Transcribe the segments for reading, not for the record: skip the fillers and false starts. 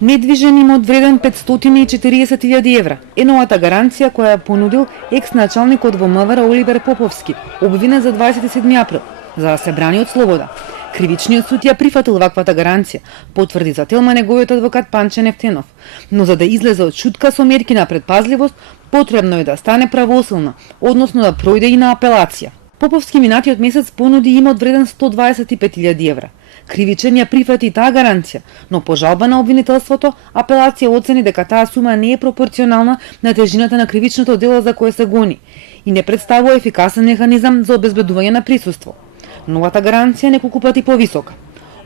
Недвижен имот вреден 540.000 евра е новата гаранција која ја понудил екс-началникот во МВР Оливер Поповски, обвинет за 27 април, за да се брани од слобода. Кривичниот суд ја прифатил ваквата гаранција, потврди за Телма неговиот адвокат Панче Нефтенов, но за да излезе од шутка со мерки на предпазливост, потребно е да стане правосилна, односно да пројде и на апелација. Поповски минатиот месец понуди имот вреден 125.000 евра. Кривичен ја прифати таа гаранција, но по жалба на обвинителството, апелација оцени дека таа сума не е пропорционална на тежината на кривичното дело за кое се гони и не представува ефикасен механизам за обезбедување на присуство. Новата гаранција неколку пати повисока.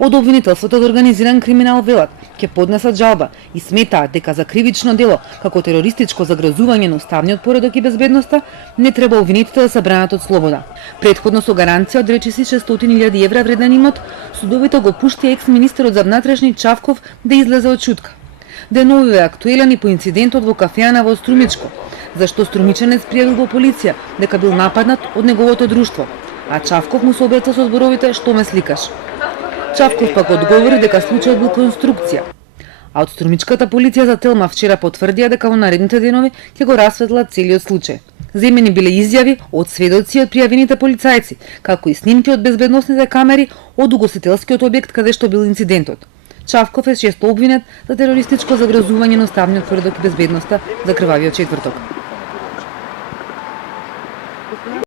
Од обвинителството за организиран криминал велат ќе поднесат жалба и сметаат дека за кривично дело, како терористичко загрозување на уставниот поредок и безбедноста, не треба обвинетите да се бранат од слобода. Предходно со гаранција од речиси 600.000 евра вреден имот, судовите го пушти екс-министерот за внатрешни Чавков да излезе од шутка. Деновиве е актуелен и по инцидентот во кафеана во Струмичко, зашто струмичанец пријавил во полиција дека бил нападнат од неговото друштво, а Чавков му се обрати со зборовите "што ме сликаш". Чавков пак одговори дека случајот бил конструкција. А од струмичката полиција за Телма вчера потврдија дека во наредните денови ќе го расветлат целиот случај. Земени биле изјави од сведоци од пријавените полицајци, како и снимки од безбедносните камери од угостителскиот објект каде што бил инцидентот. Чавков е често обвинет за терористичко загрозување на уставниот поредок и безбедноста за крвавиот четврток.